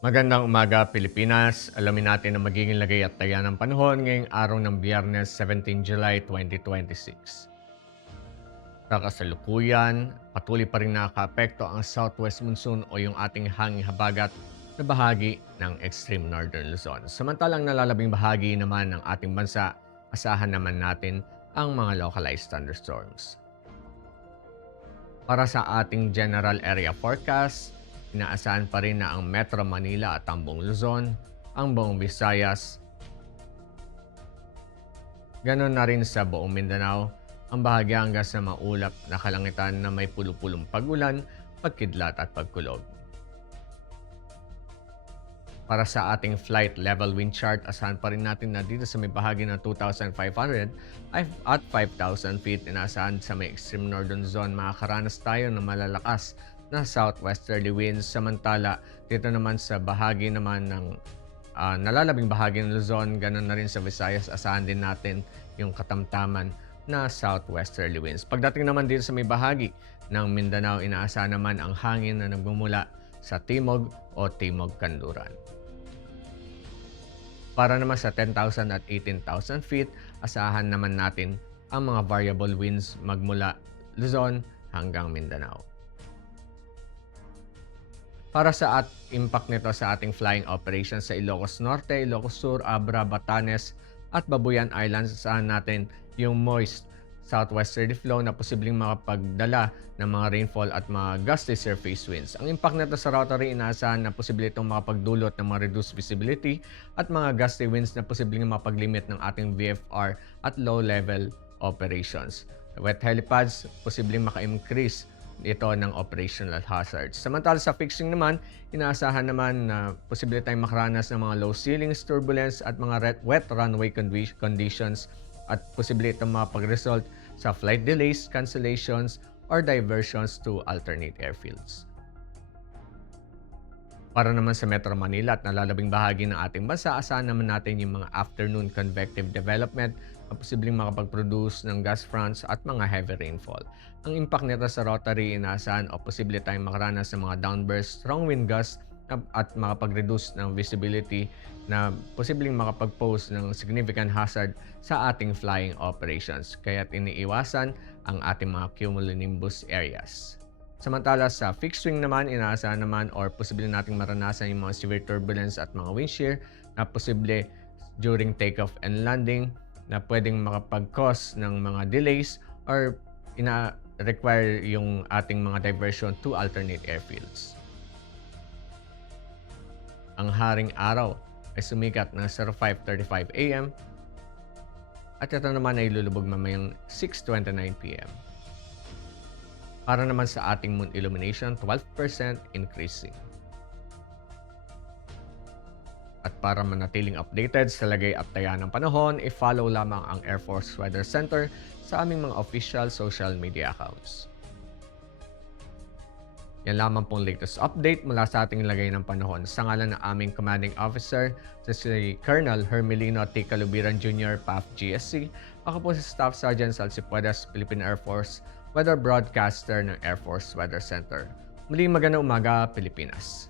Magandang umaga, Pilipinas. Alamin natin ang magiging lagay at taya ng panahon ngayong araw ng Biyernes, 17 July 2026. Sa kasalukuyan, patuloy pa rin nakakaapekto ang southwest monsoon o yung ating hanging habagat na bahagi ng extreme northern Luzon. Samantalang nalalabing bahagi naman ng ating bansa, asahan naman natin ang mga localized thunderstorms. Para sa ating general area forecast, inaasahan pa rin na ang Metro Manila at ang buong Luzon, ang buong Visayas, ganoon na rin sa buong Mindanao, ang bahagi hanggang sa maulap na kalangitan na may pulupulong pag-ulan, pagkidlat at pagkulog. Para sa ating flight level wind chart, asahan pa rin natin na dito sa may bahagi ng 2,500 at 5,000 feet, inaasahan sa may extreme northern zone, makakaranas tayo ng malalakas na southwesterly winds. Samantala, dito naman sa bahagi naman ng nalalabing bahagi ng Luzon, ganun na rin sa Visayas, asahan din natin yung katamtaman na southwesterly winds. Pagdating naman dito sa may bahagi ng Mindanao, inaasahan naman ang hangin na nagmumula sa timog o timog kanluran. Para naman sa 10,000 at 18,000 feet, asahan naman natin ang mga variable winds magmula Luzon hanggang Mindanao. Para sa impact nito sa ating flying operations sa Ilocos Norte, Ilocos Sur, Abra, Batanes at Babuyan Islands, asahan natin yung moist southwesterly flow na posibleng makapagdala ng mga rainfall at mga gusty surface winds. Ang impact nito sa rotary, inaasahan na posible itong makapagdulot ng mga reduced visibility at mga gusty winds na posibleng makapaglimit ng ating VFR at low-level operations. Wet helipads, posibleng maka-increase ito ng operational hazards. Samantala sa fixing naman, inaasahan naman na posible tayong makaranas ng mga low ceilings, turbulence at mga wet runway conditions at posible itong makapag-result sa flight delays, cancellations, or diversions to alternate airfields. Para naman sa Metro Manila at nalalabing bahagi ng ating bansa, asahan naman natin yung mga afternoon convective development na posibleng makapag-produce ng gust fronts at mga heavy rainfall. Ang impact nito sa rotary, inaasahan o posible tayong makaranas ng mga downburst, strong wind gusts at makapag-reduce ng visibility na posibleng makapag-pose ng significant hazard sa ating flying operations. Kaya't iniiwasan ang ating mga cumulonimbus areas. Samantala sa fixed wing naman, inaasahan naman or posible nating maranasan yung mga severe turbulence at mga wind shear na posible during takeoff and landing na pwedeng makapag-cause ng mga delays or require yung ating mga diversion to alternate airfields. Ang haring araw ay sumikat ng 05:35 AM at ito naman ay lulubog mamayang 6:29 PM. Para naman sa ating moon illumination, 12% increasing. At para manatiling updated sa lagay at taya ng panahon, i-follow lamang ang Air Force Weather Center sa aming mga official social media accounts. Yan lamang pong latest update mula sa ating lagay ng panahon. Sa ngalan ng aming commanding officer, si Colonel Hermelino T. Calubiran Jr., PAF GSC, ako po si Staff Sergeant Salsipuedas, Philippine Air Force, Weather Broadcaster ng Air Force Weather Center. Muling magandang umaga, Pilipinas.